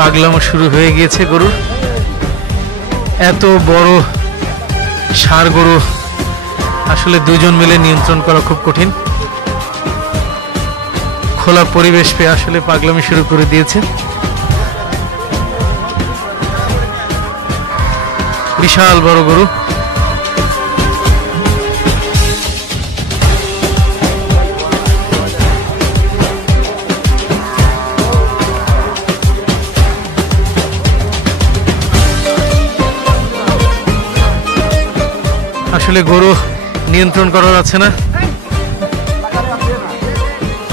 পাগলামো শুরু হয়ে গিয়েছে গরুর। এত বড় ষাঁড় গরু আসলে দুজন মিলে নিয়ন্ত্রণ করা খুব কঠিন। খোলা পরিবেশ পেয়ে আসলে পাগলামি শুরু করে দিয়েছে। বিশাল বড় গরু। আসলে গরু নিয়ন্ত্রণ করা যাচ্ছে না,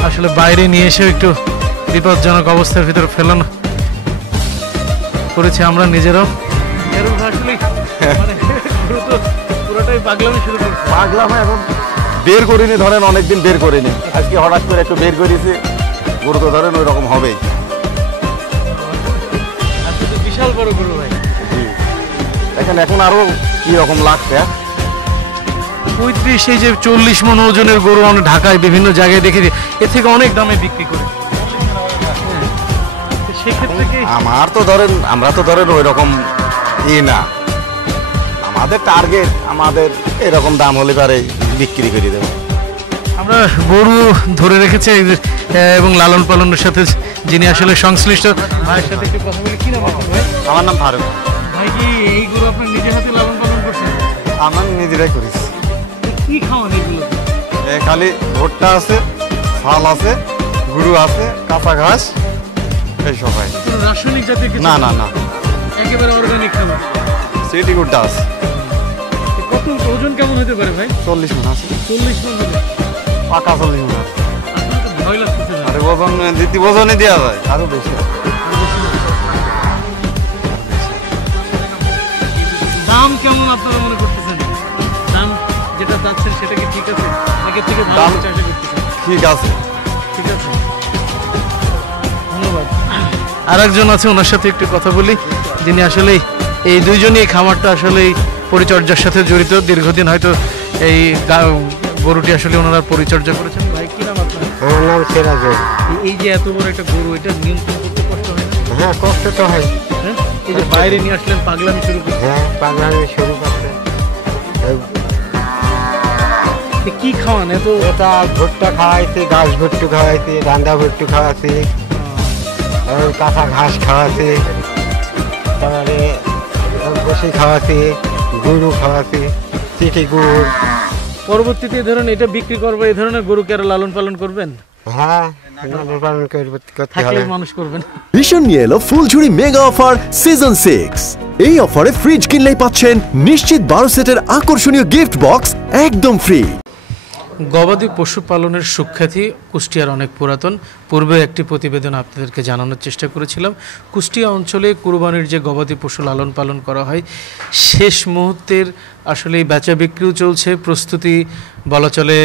আসলে বাইরে নিয়ে এসেও একটু বিপজ্জনক অবস্থার ভিতরে ফেলানো করেছি আমরা নিজেরাও। পুরোটাই পাগলামি শুরু করেছে। পাগলাম এখন বের করিনি, ধরেন অনেকদিন বের করিনি, আজকে হঠাৎ করে একটু বের করেছি। গরু তো ধরেন ওই রকম হবেই। বিশাল বড় গরু ভাই। দেখেন এখন আরো কি রকম লাগছে। 35 এই যে 40 মণ ওজনের গরু আমরা ঢাকায় বিভিন্ন জায়গায় দেখেছি, এর থেকে অনেক দামে বিক্রি করে। সেক্ষেত্রে কি আমার তো ধরেন আমরা তো ধরেন ওই রকম না, আমাদের টার্গেট আমাদের এরকম দাম হলে পারে বিক্রি করে দেবো। আমরা গরু ধরে রেখেছি এবং লালন পালনের সাথে যিনি আসলে সংশ্লিষ্ট ভাইয়ের সাথে একটু কথা বলি। কি নাম আপনার ভাই? আমার নাম ফারুক। ভাই কি এই গরু আপনার নিজের হাতে লালন পালন করছেন? আমার নিজেরাই করেছি। কি খাওয়ান এগুলো? খালি ভুট্টা আছে, ছাল আছে, গুরু আছে, কাঁচা ঘাস, এই সবাই। রাসায়নিক জাতীয় কিছু না না না, একেবারে অর্গানিক খাবার। সিটি গুড্ডা আছে। কত ওজন কেমন হতে পারে ভাই? 40 মণ আছে। 40 মণ হবে? পাকা 40 মণ আছে। আপনার তো ভয় লাগতেছে না? আরে ওজন দ্বিতীয় ওজনে দেওয়া যায় আরো বেশি। দাম কেমন আপনারা মনে করতেছেন? দাম যেটা চাচ্ছেন সেটা কি ঠিক আছে? আগের থেকে ভালো চাষা করতেছেন? ঠিক আছে, ঠিক আছে, ধন্যবাদ। আরেকজন আছে, ওনার সাথে একটু কথা বলি, যিনি আসলে এই দুইজনই এই খামারটা আসলে পরিচর্যার সাথে জড়িত। দীর্ঘদিন হয়তো এই গরুটি আসলে ওনারা পরিচর্যা করেছেন। ভাই কি নাম আপনার? আমার নাম সিরাজুল। এই যে এত বড় একটা গরু, এটা নিয়ন্ত্রণ করতে কষ্ট হয় না? হ্যাঁ, কষ্ট তো হয়। হ্যাঁ, এই যে বাইরে নিয়ে আসলেন, পাগলামি শুরু করছেন। হ্যাঁ, পাগলামি শুরু করছে। কি খাওয়ান এত? এটা ভুট্টা খাওয়াইছি, ঘাস ভুট্টু খাওয়াইছি, রান্দা ভুট্টু খাওয়াইছি, কাঁচা ঘাস খাওয়াইছি, তারপরে বসি খাওয়াইছি, গরু খাওয়াইছি, চিটি গুড়। পরবর্তীতে ধরুন এটা বিক্রি করবো, এই ধরনের গরুকে আরো লালন পালন করবেন? হ্যাঁ, লালন পালন করতে থাকলে হবে। মানুষ করবেন। ভীষণ নিয়ে এলো ফুলঝুরি মেগা অফার সিজন 6। এই অফারে ফ্রিজ কিনলেই পাচ্ছেন নিশ্চিত 12 সেটের আকর্ষণীয় গিফট বক্স একদম ফ্রি। গবাদি পশুপালনের সুখ্যাতি কুষ্টিয়ার অনেক পুরাতন। পূর্বে একটি প্রতিবেদন আপনাদেরকে জানানোর চেষ্টা করেছিলাম, কুষ্টিয়া অঞ্চলে কুরবানির যে গবাদি পশু লালন পালন করা হয়, শেষ মুহূর্তের আসলে বেচা বিক্রিও চলছে, প্রস্তুতি বলা চলে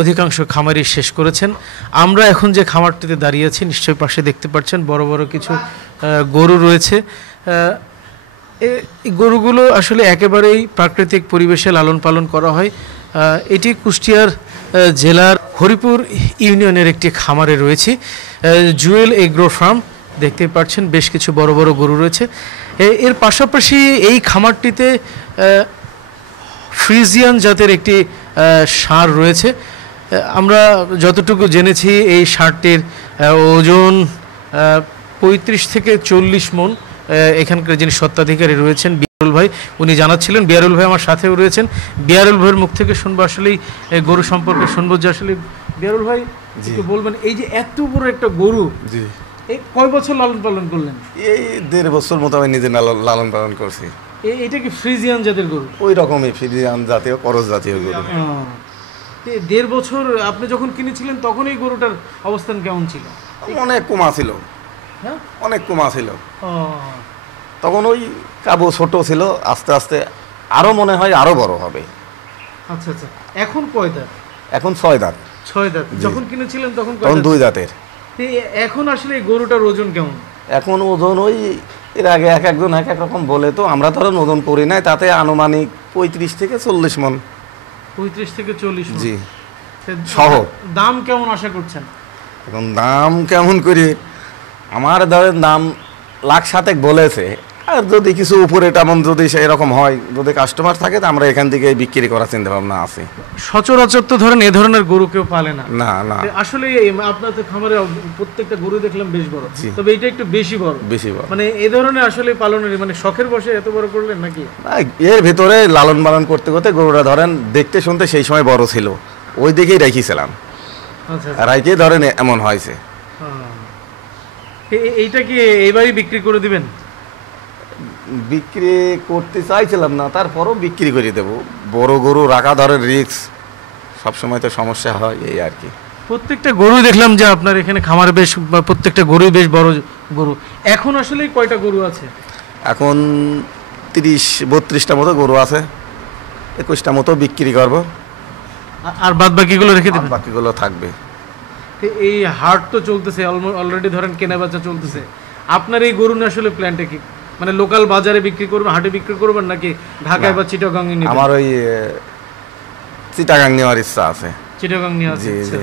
অধিকাংশ খামারই শেষ করেছেন। আমরা এখন যে খামারটিতে দাঁড়িয়ে আছি, নিশ্চয়ই পাশে দেখতে পাচ্ছেন বড় বড় কিছু গরু রয়েছে। এই গরুগুলো আসলে একেবারেই প্রাকৃতিক পরিবেশে লালন পালন করা হয়। এটি কুষ্টিয়ার জেলার হরিপুর ইউনিয়নের একটি খামারে রয়েছে, জুয়েল এগ্রো ফার্ম। দেখতে পাচ্ছেন বেশ কিছু বড় বড় গরু রয়েছে। এর পাশাপাশি এই খামারটিতে ফ্রিজিয়ান জাতের একটি ষাঁড় রয়েছে। আমরা যতটুকু জেনেছি এই ষাঁড়টির ওজন 35 থেকে 40 মণ। এখানকার যিনি সত্ত্বাধিকারী রয়েছেন বিয়ারুল ভাই, উনি জানাচ্ছিলেন। বিয়ারুল ভাই আমার সাথেও রয়েছেন। বিয়ারুল ভাইয়ের মুখ থেকে শুনবো আসলেই গরু সম্পর্কে শুনবো যে আসলে বিয়ারুল ভাই একটু বলবেন, এই যে এত বড় একটা গরু, জি, এই কয় বছর লালন পালন করলেন? এই 1.5 বছর মতো আমি নিজে লালন পালন করছি। এটা কি ফ্রিজিয়ান জাতের গরু? ওই রকমই ফ্রিজিয়ান জাতীয়, করজ জাতীয় গরু। 1.5 বছর আপনি যখন কিনেছিলেন তখন এই গরুটার অবস্থান কেমন ছিল? অনেক কমা ছিল। হ্যাঁ, অনেক কমা ছিল তখন। ওই কাবু ছোট ছিল, আস্তে আস্তে আরো মনে হয় আরো বড় হবে। আচ্ছা আচ্ছা, এখন কয় দাঁত? এখন 6 দাঁত। 6 দাঁত। যখন কিনেছিলেন তখন কয় তখন দাঁত? 2 দাঁতের। এখন আসলে এই গরুটার ওজন কেমন? এখন ওজন ওই এর আগে এক একজন এক এক রকম বলে, তো আমরা ধরুন ওজন করি নাই, তাতে আনুমানিক 35 থেকে 40 মণ। 35 থেকে 40 মণ। জি, সহ। দাম কেমন আশা করছেন? এখন দাম কেমন করে, আমার ধরেন দাম 1,7 বলেছে, আর যদি কিছু উপরে তেমন যদি এরকম হয়, যদি কাস্টমার থাকে তো আমরা এখান থেকে বিক্রি করার চিন্তা ভাবনা আছে। সচরাচর তো ধরেন এ ধরনের গরু কেউ পালে না। না না, আসলে আপনার তো খামারে প্রত্যেকটা গরু দেখলাম বেশ বড়, তবে এটা একটু বেশি বড়। বেশি বড় মানে এ ধরনের আসলে পালনের মানে শখের বসে এত বড় করলেন নাকি? না, এর ভিতরে লালন পালন করতে করতে গরুটা ধরেন দেখতে শুনতে সেই সময় বড় ছিল, ওই দিকেই রেখেছিলাম, আচ্ছা রাইকে ধরেন এমন হয়েছে। এইটা কি এইবারই বিক্রি করে দিবেন? বিক্রি করতে চাইছিলাম না, তারপরও বিক্রি করে দেবো। বড় গরু রাখা ধরেন রিস্ক, সবসময় তো সমস্যা হয়, এই আর কি। প্রত্যেকটা গরু দেখলাম যে আপনার এখানে খামারে বেশ প্রত্যেকটা গরুই বেশ বড় গরু। এখন আসলে কয়টা গরু আছে? এখন 30-32টা মতো গরু আছে, 21টা মতো বিক্রি করবো, আর বাদ বাকিগুলো রেখে দেবেন? বাকিগুলো থাকবে। এই হাট তো চলতেছে অলরেডি, ধরেন কেনা বেচা চলতেছে। আপনার এই গরু নিয়ে আসলে প্ল্যানটা কি? মানে লোকাল বাজারে বিক্রি করবেন, হাটে বিক্রি করবেন, নাকি ঢাকায় বা চিটাগাং এ নেবেন? আমার ওই চিটাগাং নেওয়ার ইচ্ছা আছে। চিটাগাং নিয়ে আছে। জি জি।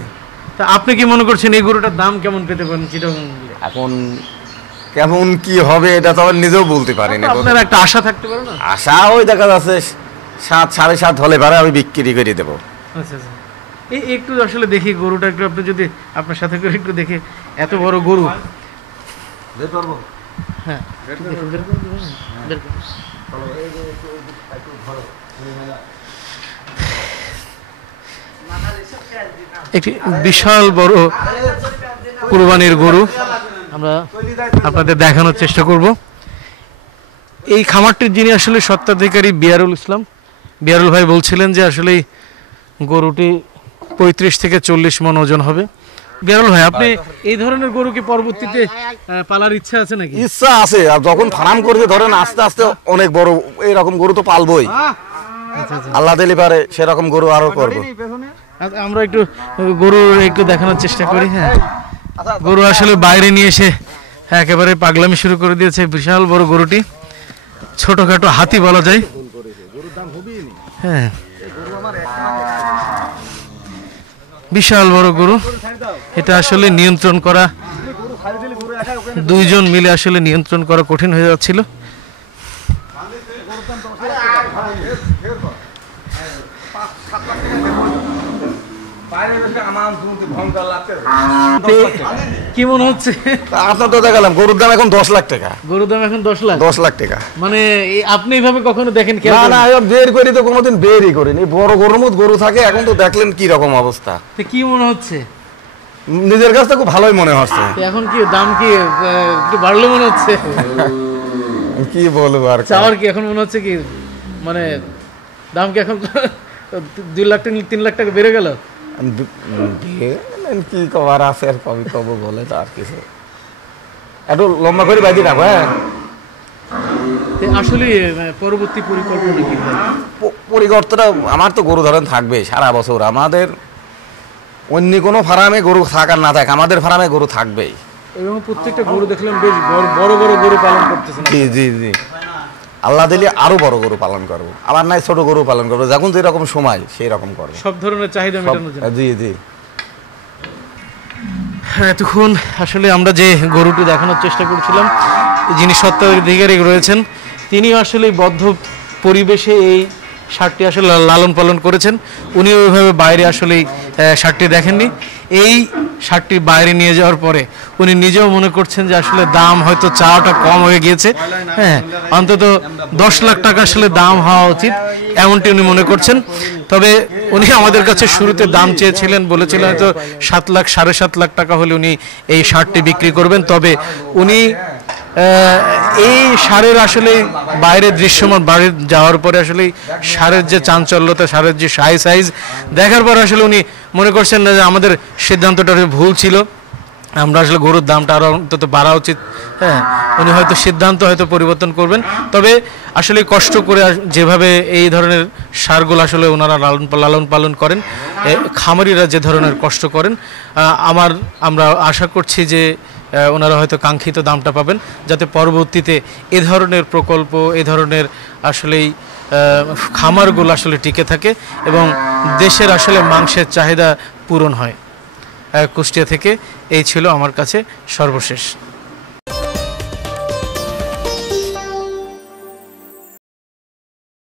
তা আপনি কি মনে করছেন এই গরুটার দাম কেমন পেতে পারেন চিটাগাং নিলে? এখন কেমন কি হবে এটা তো আমি নিজেও বলতে পারি না। আপনার একটা আশা থাকতে পারে না? আশা ওই দেখা যাচ্ছে 7-7.5 হলে পারে আমি বিক্রি করে দেবো। আচ্ছা আচ্ছা, এই একটু আসলে দেখি গরুটা, একটু আপনি যদি আপনার সাথে করে একটু দেখে, এত বড় গরু। হ্যাঁ, একটি বিশাল বড় কুরবানির গরু আমরা আপনাদের দেখানোর চেষ্টা করব। এই খামারটির যিনি আসলে স্বত্বাধিকারী বিয়ারুল ইসলাম, বিয়ারুল ভাই বলছিলেন যে আসলে গরুটি 35 থেকে 40 মণ ওজন হবে। বিয়ারুল ভাই, আপনি এই ধরনের গরু কি পরবর্তীতে পালার ইচ্ছা আছে নাকি? ইচ্ছা আছে, আর যখন ফার্ম করবে ধরেন আস্তে আস্তে অনেক বড় এরকম গরু তো পালবই, আল্লাহ দিলে পারে সেরকম গরু আরো করবো। আমরা একটু গরু একটু দেখানোর চেষ্টা করি। হ্যাঁ, গরু আসলে বাইরে নিয়ে এসে একেবারে পাগলামি শুরু করে দিয়েছে। বিশাল বড় গরুটি, ছোটখাটো হাতি বলা যায়। হ্যাঁ, বিশাল বড় গরু। এটা আসলে নিয়ন্ত্রণ করা, দুইজন মিলে আসলে নিয়ন্ত্রণ করা কঠিন হয়ে যাচ্ছিল। কি মনে হচ্ছে? আপনার তো দেখালাম গরুর দাম এখন 10 লাখ টাকা। গরুর দাম এখন 10 লাখ? 10 লাখ টাকা। মানে আপনি এইভাবে কখনো দেখেন? না না, বের করি তো কোনোদিন বেরই করিনি। বড় গরুর মতো গরু থাকে, এখন তো দেখলেন কি রকম অবস্থা। কি মনে হচ্ছে? নিজের কাছে খুব ভালোই মনে হচ্ছে। এখন কি দাম কি একটু বাড়লো মনে হচ্ছে? কি বলবো আর, চাওয়ার কি এখন মনে হচ্ছে কি, মানে দাম কি এখন 2 লাখ 3 লাখ টাকা বেড়ে গেল? কি কবার আছে আর কবি কব বলে তো আর কিছু, একটু লম্বা করে বাইদি রাখো। হ্যাঁ, আসলে পরবর্তী পরিকল্পনা কি? পরিকল্পনা আমার তো গরু ধরেন থাকবে সারা বছর। আমাদের অন্য কোনো ফার্মে গরু থাক আর না থাক, আমাদের ফার্মে গরু থাকবেই। এবং প্রত্যেকটা গরু দেখলাম বেশ বড় বড় গরু পালন করতেছেন। জি জি জি, আল্লাহ দিলে আরো বড় গরু পালন করবো, আবার নাই ছোট গরু পালন করবো, যখন যেরকম সময় সেই রকম করবো, সব ধরনের চাহিদা মেটানোর জন্য। জি জি। এতক্ষণ আসলে আমরা যে গরুটি দেখানোর চেষ্টা করছিলাম, যিনি স্বত্বাধিকারী রয়েছেন, তিনি আসলে বদ্ধ পরিবেশে এই ষাটটি আসলে লালন পালন করেছেন। উনি ওইভাবে বাইরে আসলে ষাটটি দেখেননি। এই ষাটটি বাইরে নিয়ে যাওয়ার পরে উনি নিজেও মনে করছেন যে আসলে দাম হয়তো চাওয়াটা কম হয়ে গিয়েছে। হ্যাঁ, অন্তত 10 লাখ টাকা আসলে দাম হওয়া উচিত, এমনটি উনি মনে করছেন। তবে উনি আমাদের কাছে শুরুতে দাম চেয়েছিলেন, বলেছিলেন হয়তো 7 লাখ 7.5 লাখ টাকা হলে উনি এই ষাটটি বিক্রি করবেন। তবে উনি এই সারের আসলে বাইরে দৃশ্যমান বাড়ি যাওয়ার পরে আসলে সারের যে চাঞ্চল্যতা, সারের যে সাইজ দেখার পর আসলে উনি মনে করছেন না যে আমাদের সিদ্ধান্তটা ভুল ছিল, আমরা আসলে গরুর দামটা আরও অন্তত বাড়া উচিত। হ্যাঁ, উনি হয়তো সিদ্ধান্ত হয়তো পরিবর্তন করবেন। তবে আসলে কষ্ট করে যেভাবে এই ধরনের সারগুলো আসলে ওনারা লালন পালন করেন, খামারিরা যে ধরনের কষ্ট করেন, আমরা আশা করছি যে ওনারা হয়তো কাঙ্ক্ষিত দামটা পাবেন, যাতে পরবর্তীতে এ ধরনের প্রকল্প, এ ধরনের আসলেই খামারগুলো আসলে টিকে থাকে এবং দেশের আসলে মাংসের চাহিদা পূরণ হয়। কুষ্টিয়া থেকে এই ছিল আমার কাছে সর্বশেষ।